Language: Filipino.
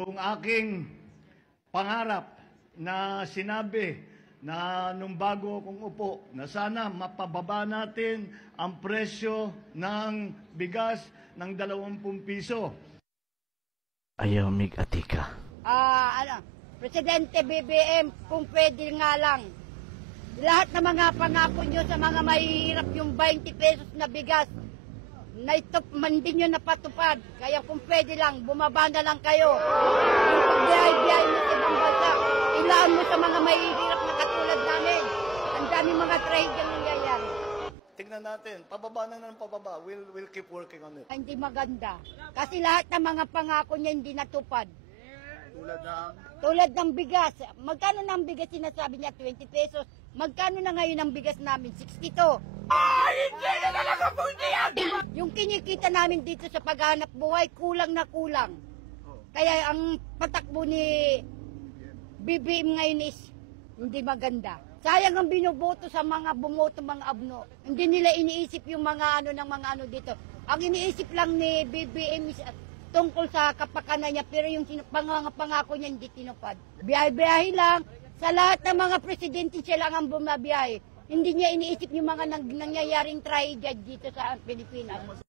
Yung aking pangarap na sinabi na nung bago akong upo, na sana mapababa natin ang presyo ng bigas ng 20 piso. Ayaw mig atika. Presidente BBM, kung pwede nga lang, lahat ng mga pangako nyo sa mga mahihirap yung 20 pesos na bigas, na ito man din nyo napatupad. Kaya kung pwede lang, bumaba na lang kayo. Yung pagbihay-bihay mo sa ibang bansa, ilaan mo sa mga mahihirap na katulad namin. Ang daming mga trahedyang nangyayari. Tingnan natin, pababa na ng pababa. We'll keep working on it. Hindi maganda. Kasi lahat ng mga pangako niya hindi natupad. Tulad ng bigas. Magkano na ang bigas sinasabi niya? 20 pesos. Magkano na ngayon ang bigas namin? 62. Hindi na talaga po yan! Yung kinikita namin dito sa paghahanap buhay, kulang na kulang. Kaya ang patakbo ni BBM ngayon is hindi maganda. Sayang ang binoboto sa mga bumoto mga abno. Hindi nila iniisip yung mga ano dito. Ang iniisip lang ni BBM is tungkol sa kapakanan niya, pero yung pangako niya hindi tinupad. Biyahe-biyahe lang. Sa lahat ng mga presidente siya lang ang bumabiyahe. Hindi niya iniisip yung mga nangyayaring tragedy dito sa Pilipinas.